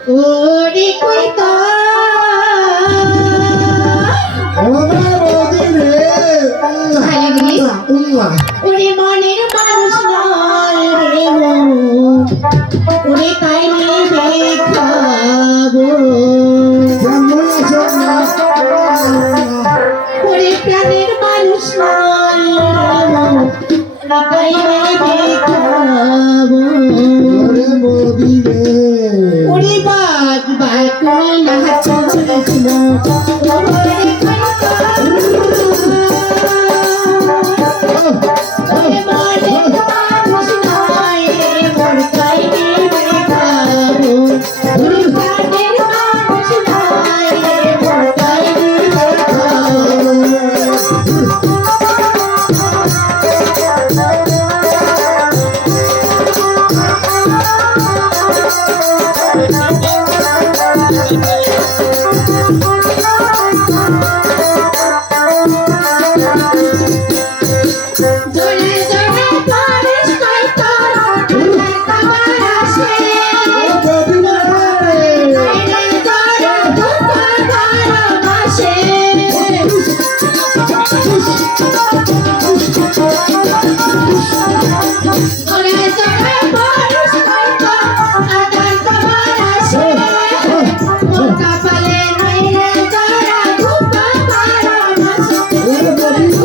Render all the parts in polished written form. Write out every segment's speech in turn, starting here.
ওরে কইতা আমার বৌদি রে ওরে মনের মানুষ নয় রে মন ওরে তাই দেখাবো কেমন আছো না ওরে প্রাণের মানুষ নয় রে মন ওরে তাই দেখাবো ওরে বৌদি রে ওরে বাদ বাদ কোন না চলেছিল ওরে কইতা ওরে মনের মানুষ নয় রে মন তাই দেখাবো ওরে প্রাণের মানুষ নয় রে মন তাই দেখাবো জোরে জোরে পারিস নাই তোর তোমার আসে বৌদি রে রে জোরে তোমার ভালোবাসে জোরে জোরে পারিস নাই তোর তোমার আসে মোর কপালে নাই রে জোরে তোমার ভালোবাসে ওরে বৌদি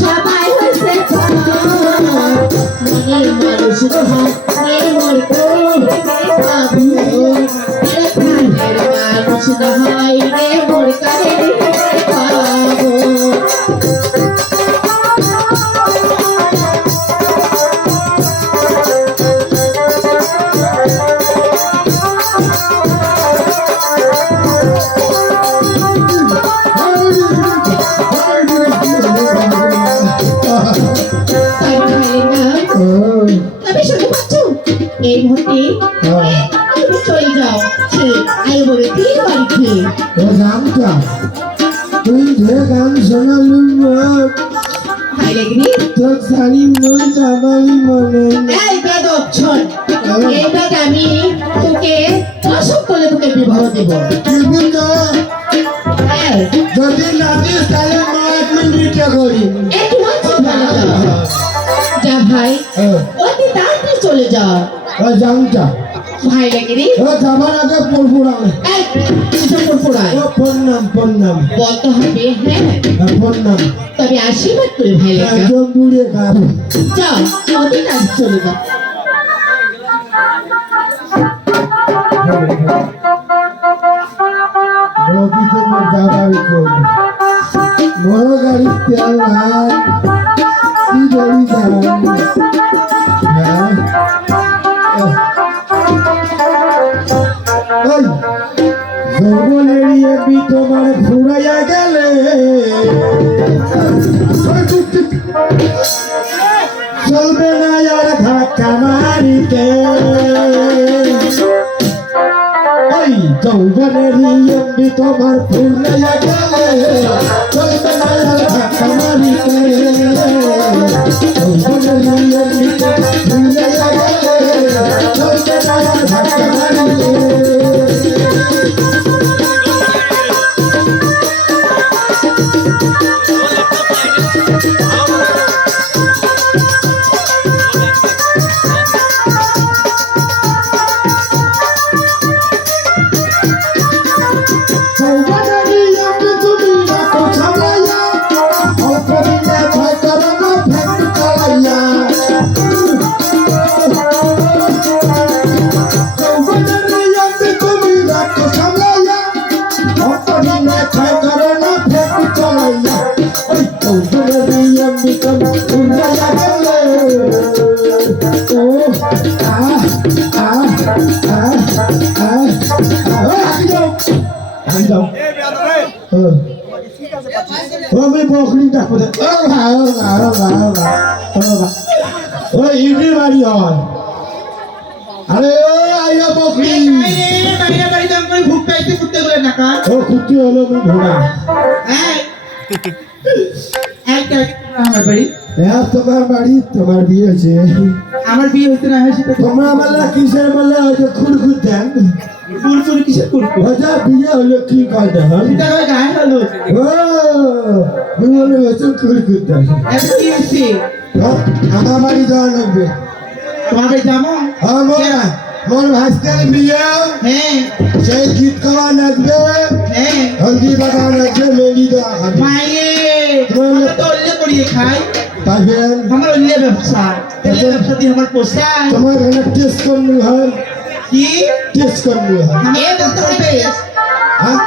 সবাই হয়েছে মনের মানুষ মানুষ হয় রে মোর কাছে পাবো তবে শুনে পাচ্ছ এই মুহূর্তে তুমি চলে যাও সে আয়ু বলে তিন বাড়িতে ও জানতা তুই যে গান শোনালু ভাই লাগনি তোর শাড়ি মন যাবারই মনে এই বেদক শোন এইবার আমি তোকে দশম করে তোকে বিবাহ দেব কিন্তু হ্যাঁ যদি না দিস তাহলে মা এক মিনিট করি একটু বলছি ভালো যা ভাই অতি তাড়াতাড়ি চলে যাও ও জানতা ভাই লাগনি ও যাবার আগে পড়পুরা এই কিছু পড়ায় ও পন্নাম বলতে হবে হ্যাঁ পন্নাম তবে আশীর্বাদ করে ভাই লাগা একদম বুড়িয়ে খাবো যাও অতি তাড়াতাড়ি চলে যাও রবি তোমার যাবারই করবে বড় গাড়ির তেল নাই কি গাড়ি যাই হ্যাঁ এই যৌবন এড়িয়ে বি তোমার ফুরাইয়া গেলে চলবে না আর ধাক্কা মারিতে ওই যৌবনের এমনি তোমার ফুরাইয়া গেলে চলবে না আর ধাক্কা মারিতে যৌবনের এমনি ফুরাইয়া গেলে চলবে না আর ধাক্কা মারিতে আমি বকরি ডাকবো ও ইডি বাড়ি হয় আরে আইয়া বকরি ও কুত্তি হলো আমি ঘোড়া একটা আমার বাড়ি হ্যাঁ তোমার বাড়ি তোমার বিয়ে হয়েছে আমার বিয়ে হইতে না হয় সেটা তোমরা বললা কিসের বললা হয়তো খুরখুর দেন ফুরফুর কিসের ফুরফুর হয়তো বিয়ে হলো কি কথা হয় সেটা হয় গায়ে হলো ও তুমি বলে হয়তো খুরখুর দেন এত কি হচ্ছে আমার বাড়ি যাওয়া লাগবে তোমার বাড়ি যাবো হ্যাঁ মোর ভাস্কর বিয়ে হ্যাঁ সেই গীত গাওয়া লাগবে হ্যাঁ হলদি বাগান লাগবে মেলি দেওয়া হবে মায়ে আমরা তো অল্লে করিয়ে খাই তারপরে আমার অল্লে ব্যবসা অল্লে ব্যবসা দিয়ে আমার পোষায় তোমার এখানে টেস্ট করলে হয় কি টেস্ট করলে হয় এ করতে হবে হ্যাঁ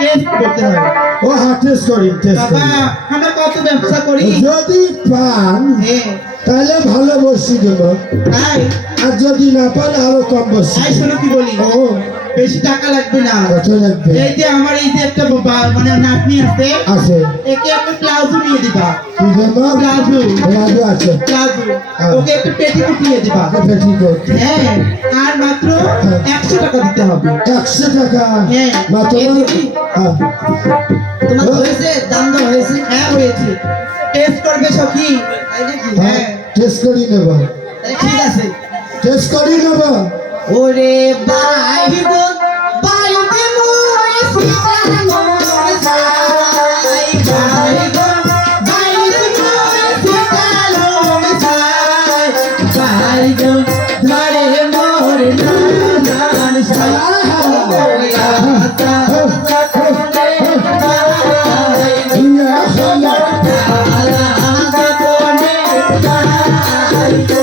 টেস্ট করতে হবে ও হ্যাঁ টেস্ট করি টেস্ট বাবা করি আমরা কত ব্যবসা করি যদি পান হ্যাঁ তাহলে ভালো বসি দেব তাই আর যদি না পান আরো কম বসি তাই শোনো কি বলি ও বেশি টাকা লাগবে না কত লাগবে এই যে আমার এই যে একটা মানে নাতনি আছে আছে একে একটা প্লাজো নিয়ে দিবা কি দেব প্লাজো রাজু আছে প্লাজো ওকে একটা পেটিকোট নিয়ে দিবা পেটিকোট হ্যাঁ আর মাত্র 100 টাকা দিতে হবে 100 টাকা হ্যাঁ। মা তোমার হ্যাঁ তোমার হয়েছে দাম তো হয়েছে হ্যাঁ হয়েছে টেস্ট করবে সখী হ্যাঁ টেস্ট করি নেব ঠিক আছে টেস্ট করি নেব ওরে ভাই গো বাড়িতে মোর সিতানো সাই ভাই গো বাড়িতে মোর সিতানো সাই ভাই গো ধরে মোর নান সাই ওয়া তা ইয়া হলা আলা কোনে ভাই গো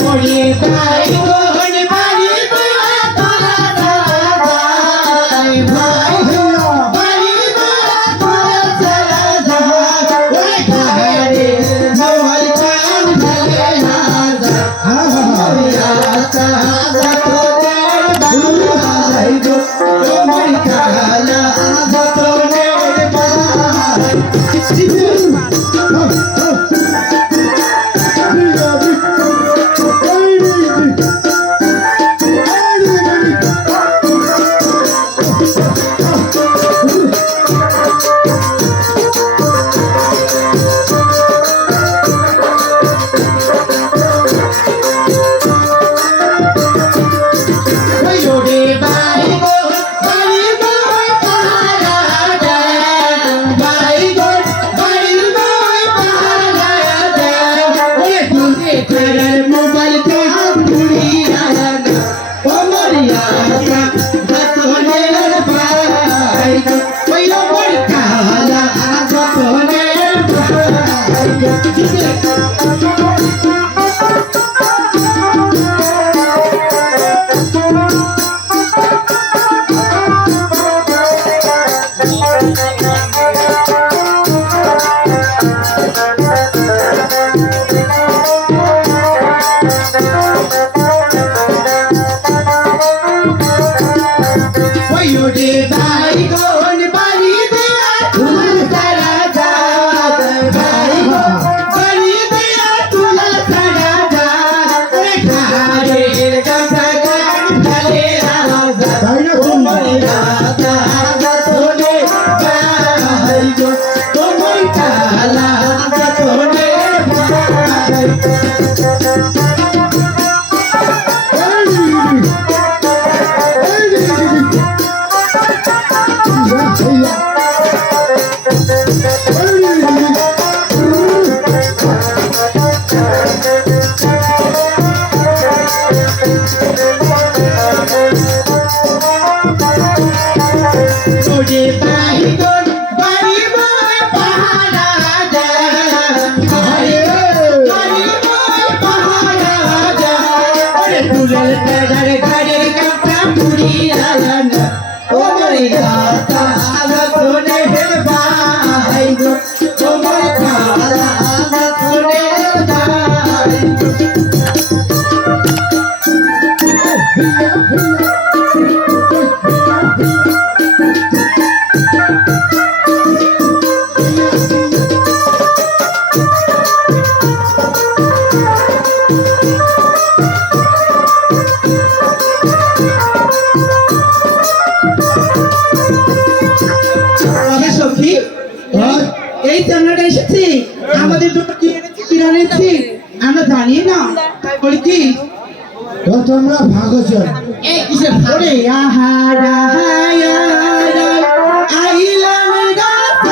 ওরে ভাই গোন বাড়ি তোরা তোরা যাই ভাই বাড়ি তোরা তোরা যাই ওরে ঘরে মোহল কান ঢালে না যা ওরে আশা যত ভাই গো তোমার কালা যত ওরে ভাই গো বাড়ি বই পাহারা ভাই গো বাড়ি বই পাহারা ওরে তুমি করে মোবাইল কে ঘুরিয়া না ও মরিয়া যতনের ভাই গো ওই ওর কালা যতনের ভাই গো ওরে ভাই গোন বাড়ি দেয়া তুল সারা যা ভাই গো বাড়ি দেয়া তুল সারা যা ওরে ঘরে গাছা গান ঢালে রাজা তাই না ও মরিয়া রাজা তোনে ভাই গো তোমার কালা তোনে ভাই ওরে ভাই গোন বাড়ি বই পাহারা ভাই বাড়ি বই পাহারা ওরে তুলের ঘরে ঘরে কাপড় পুরিয়া না ও মরে গাতা আগা তোনে ভাই গো তোমার কালা আগা তোনে ভাই জানি না বলি কি তো তোমরা ভাগছ এই কিসের ওরে আহারা আইলাম রাত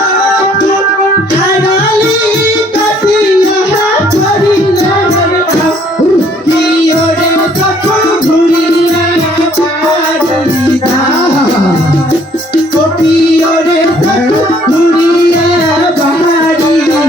আড়ালি কাটিয়া করিলাম কি ওরে তখন ঘুরিয়া পারিলা কপি ওরে তখন ঘুরিয়া বাহারিলা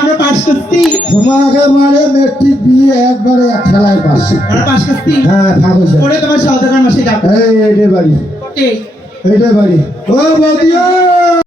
আমরা পাস করছি তোমাকে মানে মেট্রিক বিয়ে একবারে এক খেলায় পাস আমরা পাস করছি হ্যাঁ ভাগছ পরে তোমার সহকার মাসে ডাকো এইটাই বাড়ি এই এইটাই বাড়ি ও বদিয়া